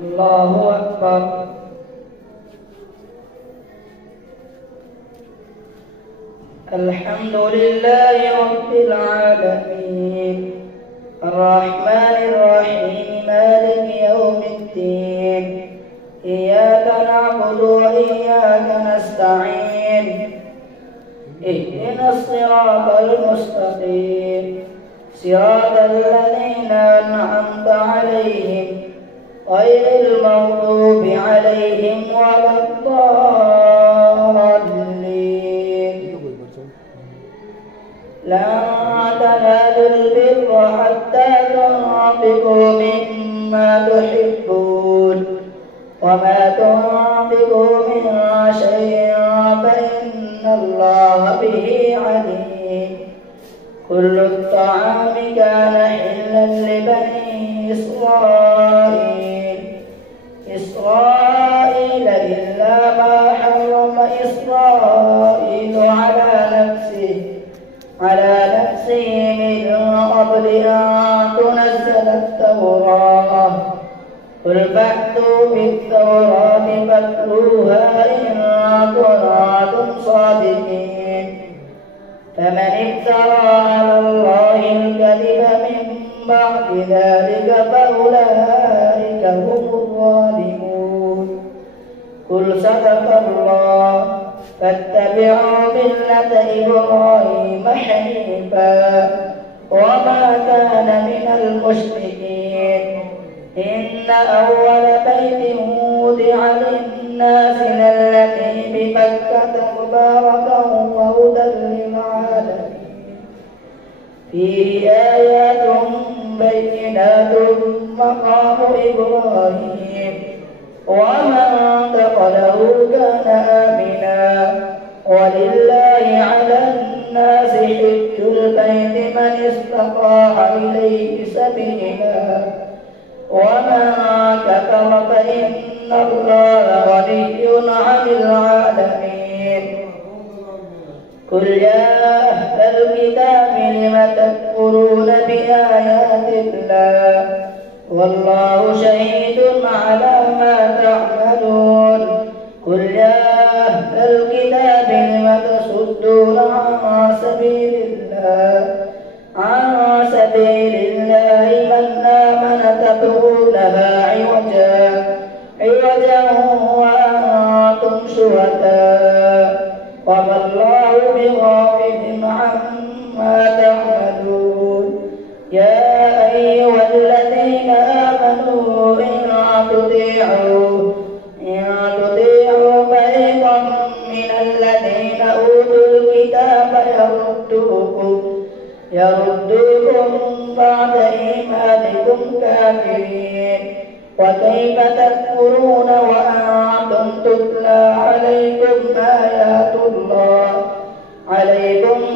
الله أكبر. الحمد لله رب العالمين الرحمن الرحيم مالك يوم الدين إياك نعبد وإياك نستعين اهدنا الصراط المستقيم صراط الذين أنعمت عليهم غير المغضوب عليهم ولا الضالين. لن تنالوا البر حتى تنفقوا مما تحبون وما تنفقوا من شيء فإن الله به عليم. كل الطعام كان حلا لبني إسرائيل إلا ما حرم إسرائيل على نفسه من قبل أن تنزل التوراة. قل فأتوا بالتوراة فاتلوها إن كنتم صادقين. فمن افترى على الله الكذب من بعد ذلك فأولئك هم الظالمون. قل صدق الله فاتبعوا ملة إبراهيم حنيفا وما كان من المشركين. إن أول بيت وضع للناس الذي بمكة مباركا وهدى للعالمين فيه آيات بينات مقام إبراهيم ومن دخله كان آمنا. ولله على الناس حج البيت من استطاع إليه سبيلا ومن كفر فإن الله غني عن العالمين. قل يا أهل الكتاب لم تكفرون بآيات الله والله شهيد على ما تعملون. قل يا أهل الكتاب لم تصدون عن سبيل الله من آمن تبغونها عوجا وأنتم شهداء وما الله بغافل عما تعملون. يا أيها الذين آمنوا إن تطيعوا فريقا من الذين أوتوا الكتاب يردوكم بعد إيمانكم كافرين. وكيف تكفرون وأنتم تتلى عليكم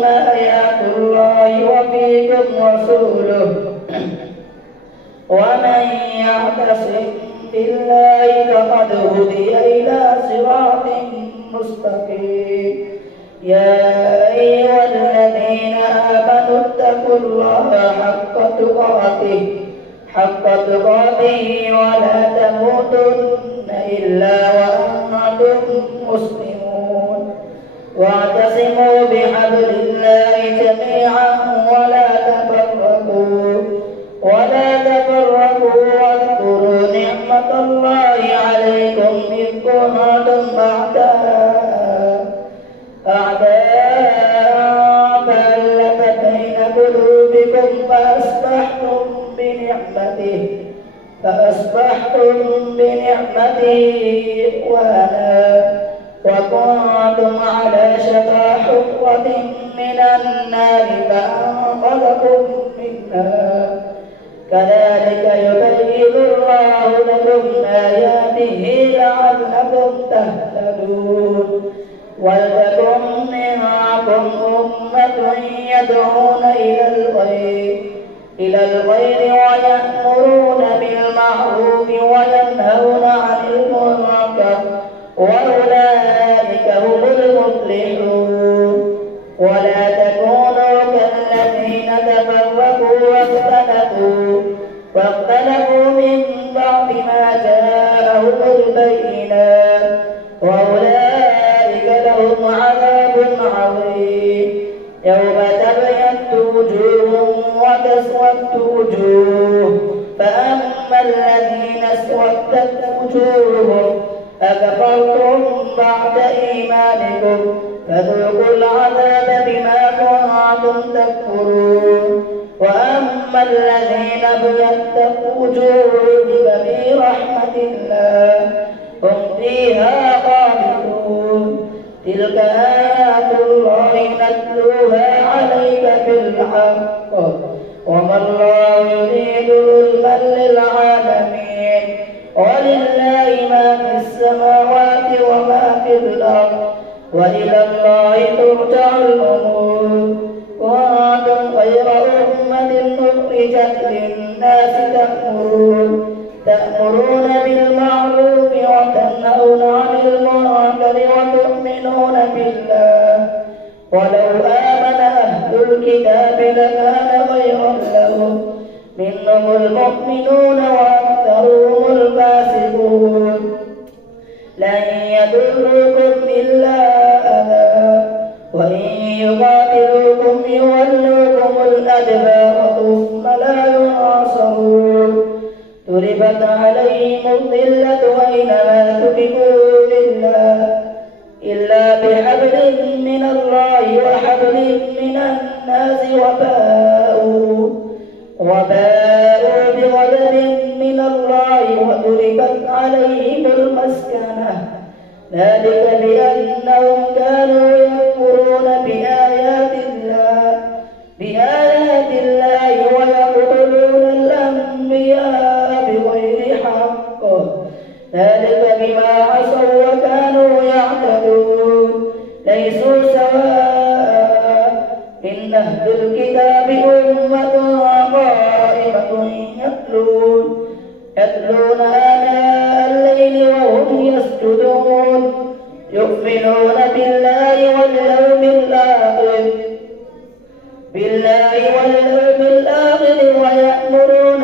آيات الله وفيكم رسوله. ومن يعتصم بالله فقد هدي إلى صراط مستقيم. يا أيها الذين آمنوا اتقوا الله حق تقاته ولا تموتن إلا وأنتم مسلمون. واعتصموا بحبل الله جميعا ولا تفرقوا واذكروا نعمة الله عليكم إذ كنتم أعداء فألف بين قلوبكم فأصبحتم بنعمته إخوانا وكنتم على شفا حفرة من النار فأنقذكم منها. كذلك يبين الله لكم آياته لعلكم تهتدون. ولتكن منكم أمة يدعون إلى الخير ويأمرون بالمعروف وينهون عن المنكر وأولئك هم المفلحون. ولا تكونوا كالذين تفرقوا واختلفوا من بعد بما جاءهم البينات وأولئك لهم عذاب عظيم. يوم تبيض وجوه وتسود وجوه فأما الذين اسودت وجوههم أكفرتم بعد إيمانكم فذوقوا العذاب بما كنتم تكفرون. وأما الذين ابيضت وجوههم ففي رحمة الله هم فيها خالدون. تلك آيات الله نتلوها عليك بالحق وما الله يريد ظلما للعالمين ولله ما في السماوات وما في الأرض وإلى الله ترجع الأمور. كنتم خير أمة أخرجت للناس تأمرون بالمعروف وتنهون عن المنكر وتؤمنون بالله ولو آمن أهل الكتاب لكان خيرا لهم منهم المؤمنون وأكثرهم الفاسقون. لن يضروكم إلا أذى وإن يقاتلوكم يولوكم الأدبار ثم لا ينصرون. ضربت عليهم الذلة أينما ثقفوا إلا بحبل من الله وحبل من الناس وباءوا بغضب من الله وضربت عليهم المسكنة ذلك بأنهم كانوا يكفرون بآيات الله ويقتلون الأنبياء بغير حق ذلك بما عصوا وكانوا يعتدون. ليسوا سواء من أهل الكتاب أمة قائمة يتلون آناء الليل وهم يسجدون يؤمنون بالله واليوم الآخر ويأمرون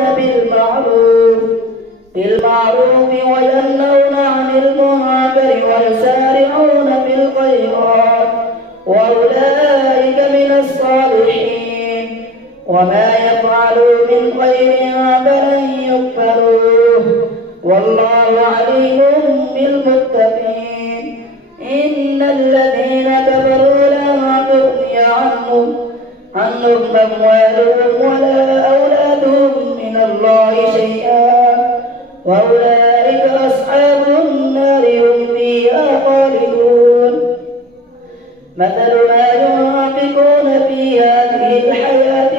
بالمعروف وينهون عن المنكر ويسارعون بالخيرات وأولئك من الصالحين. وما يفعلوا من خير فلن يكفروه والله عليم بالمتقين. إن الذين كفروا لا تغني عنهم أموالهم ولا أولادهم من الله شيئا وأولئك أصحاب النار هم فيها خالدون. مثل ما ينفقون في هذه الحياة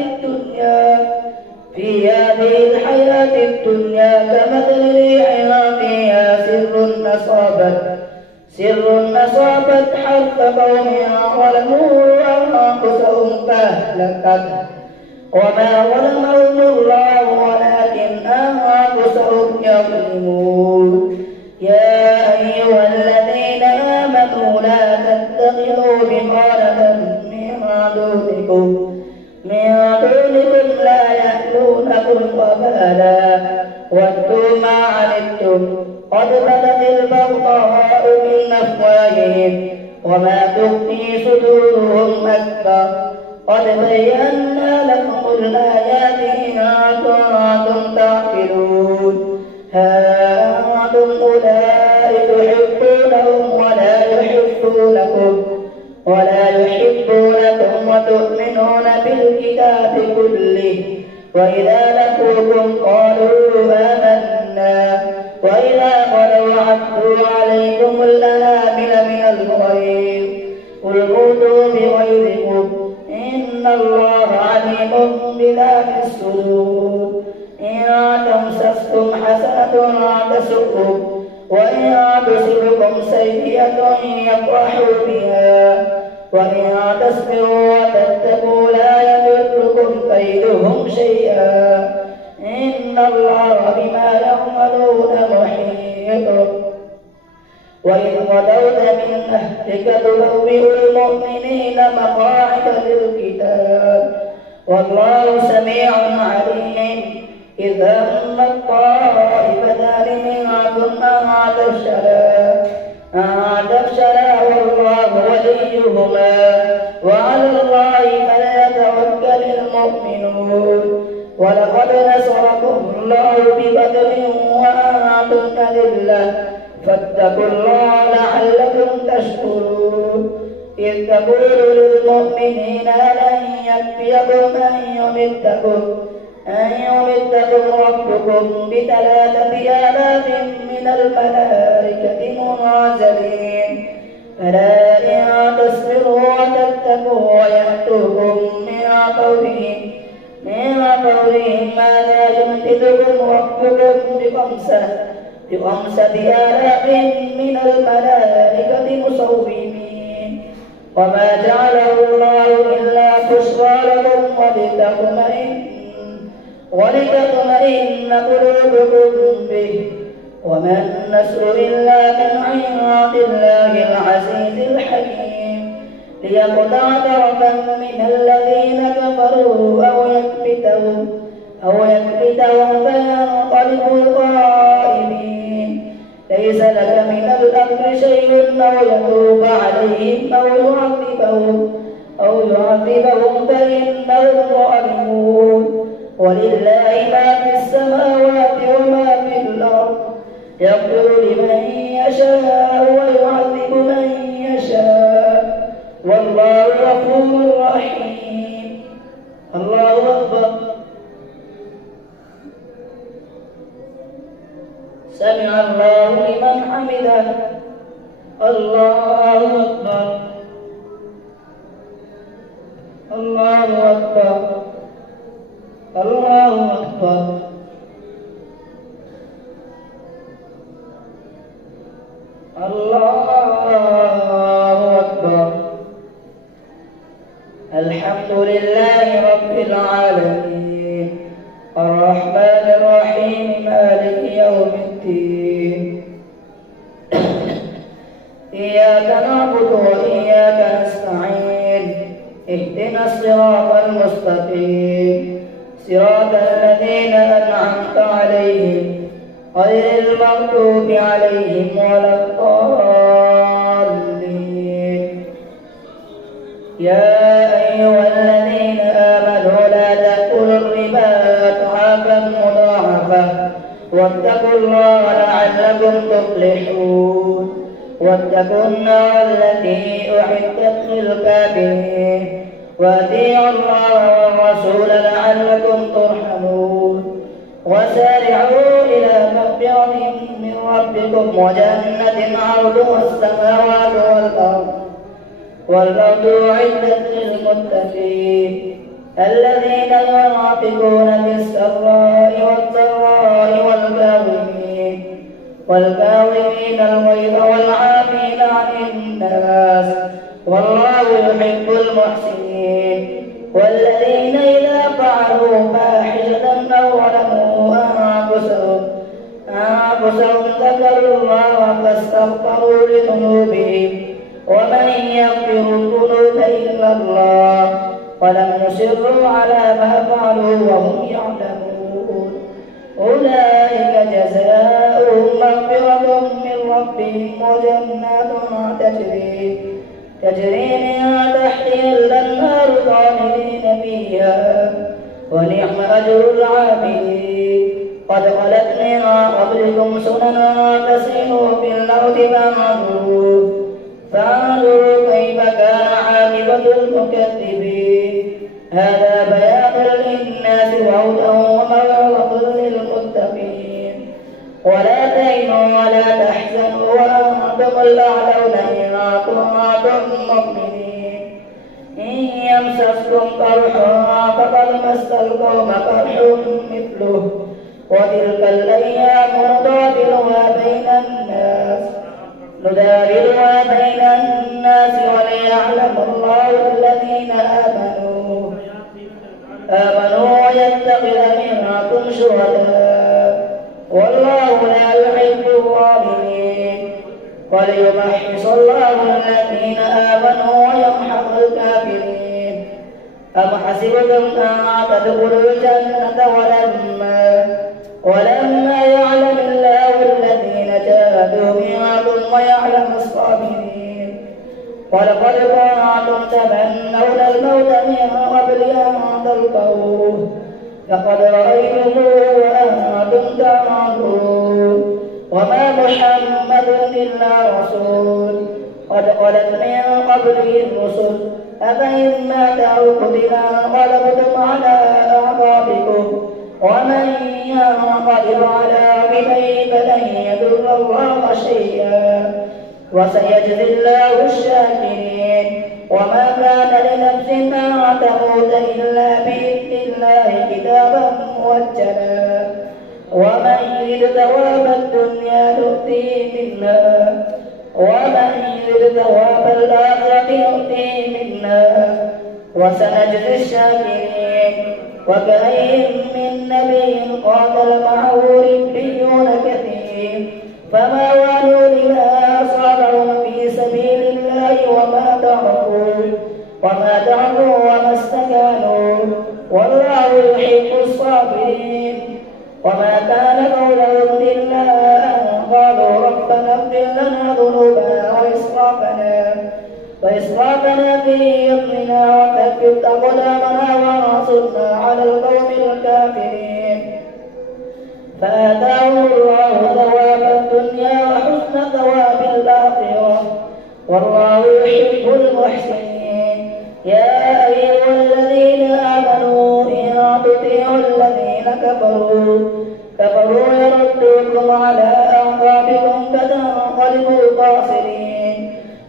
الدنيا كمثل ريح فيها سر أصابت حرث قوم ظلموا أنفسهم فأهلكته وما ظلمهم الله ولكن أنفسهم يظلمون. يا أيها الذين آمنوا لا تتخذوا بطانة من دونكم لا يألونكم خبالا ودوا ما عنتم قد بدت البغضاء من أفواههم وما تخفي صدورهم أكبر. قد بينا لكم الآيات إن كنتم تعقلون. ها أنتم أولئك تحبونهم ولا يحبونكم وتؤمنون بالكتاب كله وإذا لقوكم قالوا آمنا وإذا خلوا عدوا عليكم الأنامل من الغيظ قل موتوا بغيظكم إن الله عليم بذات الصدور. إن تمسسكم حسنة تسؤكم وإن تصبكم سيئة يفرحوا بها وإن تصبروا وتتقوا لا يضركم كيدهم شيئا إن الله بما يعملون محيط. وإذ غدوت من أهلك تبوئ المؤمنين مقاعد للقتال والله سميع عليم. إذ هم الطائفتان أذلة فاتقوا الله لعلكم تشكرون. إذ تقول للمؤمنين لن يكفيكم أن يمدكم ربكم ب3,000 من الملائكة منزلين فلا إن تصبروا وتتقوا ويأتوكم من فورهم ماذا يمدكم ربكم ب5,000 من الملائكة مسومين. وما جعله الله إلا بشرى لكم ولتطمئن قلوبكم به وما النصر إلا من عند الله العزيز الحكيم ليقطع طرفا من الذين كفروا أو يكبتهم فينقلبوا خائبين. ليس لك من الأمر شيء أو يتوب عليهم أو يعذبهم فإنهم ظالمون. ولله ما في السماوات وما في الأرض يغفر لمن يشاء ويعذب من يشاء والله غفور رحيم. الله أكبر. سمع الله لمن حمده. الله أكبر. الله أكبر. الله أكبر. الله أكبر. الحمد لله رب العالمين الرحمن الرحيم مالك يوم الدين. إياك نعبد وإياك نستعين اهدنا الصراط المستقيم صراط الذين أنعمت عليهم غير المغضوب عليهم ولا الضالين. يا أيها الذين آمنوا لا تأكلوا الربا أضعافا مضاعفة واتقوا الله لعلكم تفلحون. واتقوا النار التي أعدت للكافرين وأطيعوا الله والرسول لعلكم ترحمون. وسارعوا إلى مغفرة من ربكم وجنة عرضها السماوات والأرض أعدت للمتقين الذين ينفقون بالسراء والضراء والكاظمين الغيظ والعافين عن الناس والله يحب المحسنين. والذين إذا فعلوا فاحشة أو ظلموا أنفسهم ذكروا الله فاستغفروا لذنوبهم ومن يغفر الذنوب إلا الله ولم يصروا على ما فعلوا وهم يعلمون. أولئك جزاؤهم مغفرة من ربهم وجنات تجري من تحتها الأنهار خالدين فيها ونعم أجر العاملين. قد خلت من قبلكم سننا فسيروا في الأرض فانظروا كيف كان عاقبة المكذبين. هذا بيان للناس وهدى وموعظة للمتقين. ولا تهنوا ولا تحزنوا وأنتم الأعلون إن كنتم مؤمنين. إن يمسسكم قرح فقد مس القوم قرح مثله وتلك الأيام نداولها بين الناس وليعلم الله الذين آمنوا ويتخذ منكم شهداء والله لا يحب الظالمين. وليمحص الله الذين آمنوا ويمحق الكافرين. أم حسبتم أن تدخلوا الجنة ولما يعلم الله الذين جاهدوا منكم ويعلم الصابرين. ولقد كنتم تمنون الموت من قبل أن تلقوه فقد رأيتموه وأنتم تعملون وما محمد إلا رسول قد خلت من قبله الرسل أفإن مات أو قتل انقلبتم على أعقابكم ومن ينقلب على عقبيه فلن يضر الله شيئا وسيجزي الله الشاكرين. وما كان لنفس أن تموت إلا بإذن الله كتابا مؤجلا ومن يرد ثواب الدنيا نؤتيه منها ومن يرد ثواب الآخرة نؤتيه منها وسنجزي الشاكرين. وكأين من نبي قاتل معه ربيون كثير فما وانوا لما أصابهم في سبيل الله وما ضعفوا وما استكانوا والله يحب الصابرين. وما كان قولهم إلا أن قالوا ربنا اغفر لنا ذنوبنا وإسرافنا في أمرنا وثبت أقدامنا وانصرنا على القوم الكافرين. فآتاهم الله ثواب الدنيا وحسن ثواب الآخرة والله يحب المحسنين. يا أيها الذين آمنوا إن تطيعوا الذين كفروا يردوكم على أعقابكم فتنقلبوا خاسرين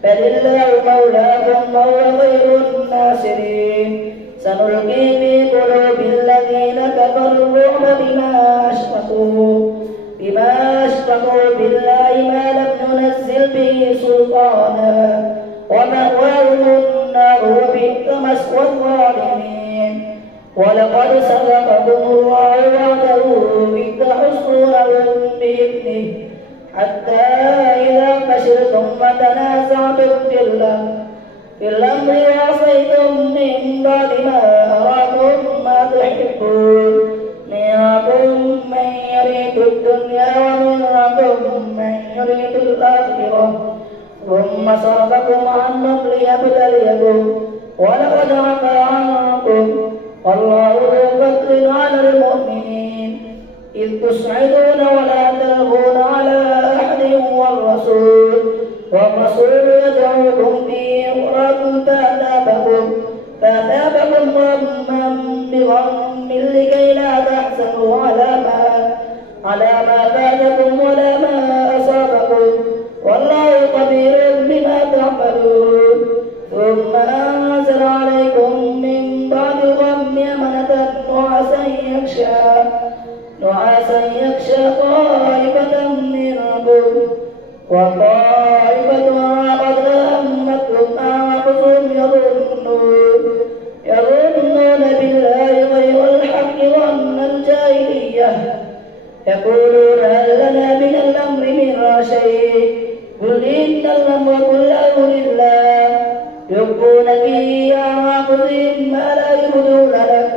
بل الله مولاكم وهو خير الناصرين. سنلقي في قلوب الذين كفروا الرعب بما أشركوا بالله ما لم ينزل به سلطانا ومأواهم النار وبئس مثوى الظالمين. ولقد صدقكم الله وعده إذ تحصونهم بإذنه حتى إذا فشلتم وتنازعتم في الأمر وعصيتم من بعد ما أراكم ما تحبون منكم من يريد الدنيا ومنكم من يريد الآخرة ثم صرفكم عنهم ليبتليكم ولقد عفا عنكم والله ذو فضل على المؤمنين إذ تصعدون ولا تلغون على أحد والرسول يدعوكم في أخراكم فأثابكم غما بغم لكي لا تحزنوا على ما فاتكم ولا ما أصابكم والله خبير بما تعملون. ثم أنزل عليكم من بعد الغم أمنة نعاسا يغشى طائفة منكم وطائفة قد همتهم أنفسهم يظنون بالله غير الحق ظن الجاهلية يقولون هل لنا من الأمر من شيء قل إن الأمر كله لله يخفون في أنفسهم ما لا يبدون لك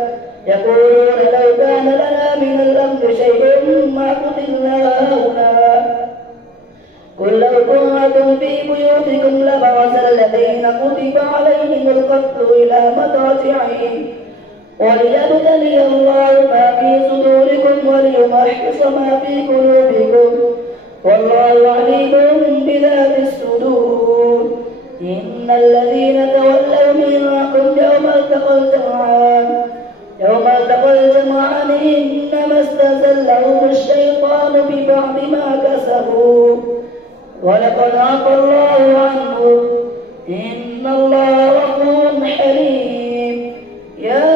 يقولون لو كان لنا من الأمر شيء ما قتلنا هنا قل لو كنتم في بيوتكم لبرز الذين كتب عليهم القتل إلى مضاجعهم وليبتلي الله ما في صدوركم وليمحص ما في قلوبكم والله عليم بذات الصدور. إن الذين تولوا منكم يوم التقى الجمعان إنما استزلهم الشيطان ببعض ما كسبوا ولقد عفا الله عنهم إن الله غفور حليم. يا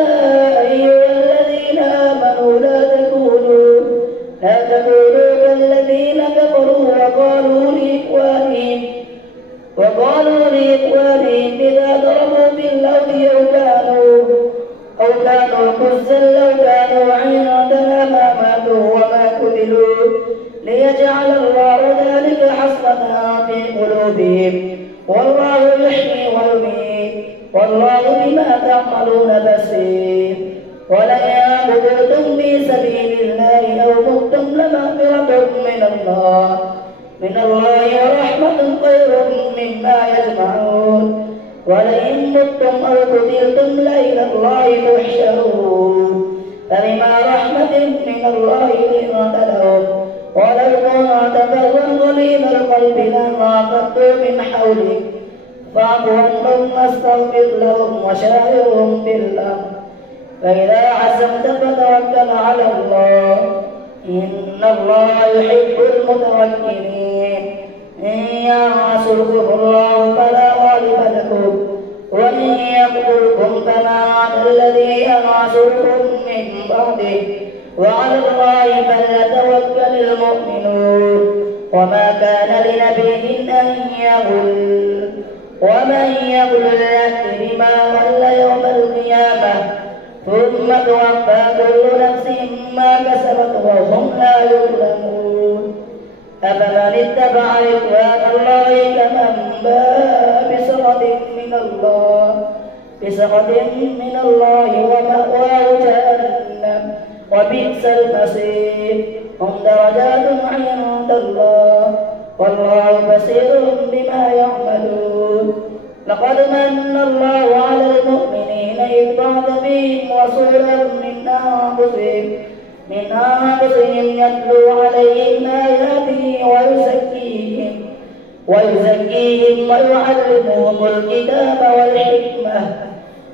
أيها الذين آمنوا لا تكونوا كالذين كفروا وقالوا لإخوانهم إذا ضربوا في الأرض أو كانوا كزا لو كانوا عندنا ما ماتوا وما قتلوا ليجعل الله ذلك حسرة في قلوبهم والله يحيي ويميت والله بما تعملون بصير. ولئن قتلتم في سبيل الله أو متم لمغفرة من الله ورحمة خير مما يجمعون. ولئن متم أو قتلتم لإلى الله تحشرون. فبما رحمة من الله لنت لهم ولو كنت قولك فاعف عنهم واستغفر لهم وشاورهم في الأمر فإذا عزمت فتوكل على الله إن الله يحب المتوكلين إن ينصركم الله فلا غالب لكم وإن يقتلكم فما على الذي ينصركم من بعده وعلى الله فليتوكل المؤمنون وما كان لنبي أن يغل ومن يغل يأت بما غل يوم القيامة ثم توفى كل نفس ما كسبت وهم لا يظلمون أفمن اتبع رضوان الله كمن باء بسخط من الله ومأواه جهنم وبئس المصير هم درجات عند الله والله بصير بما يعملون لقد من الله على المؤمنين إذ بعث فيهم رسولا من أنفسهم يتلو عليهم آياته ويزكيهم ويعلمهم الكتاب والحكمة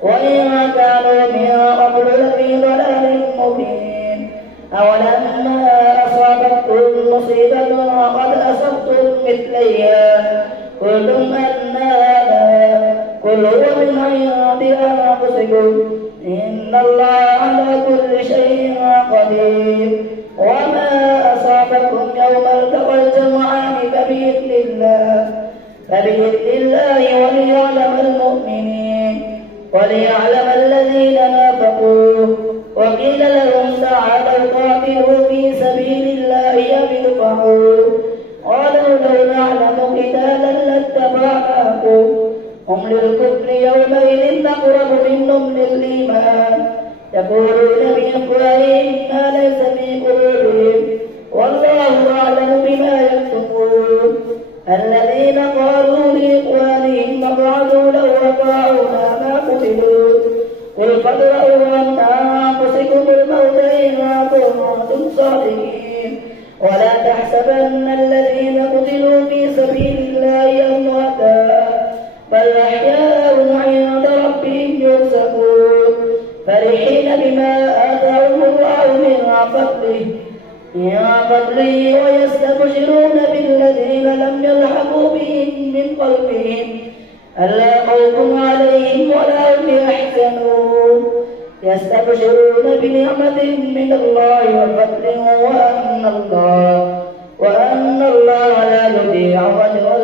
وإن كانوا من قبل لفي ضلال مبين أولما أصابتكم مصيبة وقد أصبتم مثليها قلتم أن هذا قل هو من عند أنفسكم إن الله على كل شيء قدير وما أصابكم يوم التقى الجمعان فبإذن الله وليعلم المؤمنين وليعلم الذين نافقوا وقيل لهم تعالوا قاتلوا في سبيل الله أو ادفعوا قالوا لو نعلم قتالا لاتبعناكم هم للكفر يومئذ أقرب منهم للإيمان يقولون بأفواههم ما ليس في قلوبهم والله أعلم بما يكتمون الذين قالوا لإخوانهم وقعدوا لو أطاعونا ما قتلوا قل فادرءوا عن أنفسكم الموت إن كنتم صادقين ولا تحسبن الذين قتلوا في سبيل الله أمواتا بل أحياء عند ربهم يرزقون فرحين بما آتاهم الله من فضله ويستبشرون بالذين لم يلحقوا بهم من خلفهم ألا خوف عليهم ولا هم يحزنون يستبشرون بنعمة من الله وفضل وأن الله لا يضيع أجر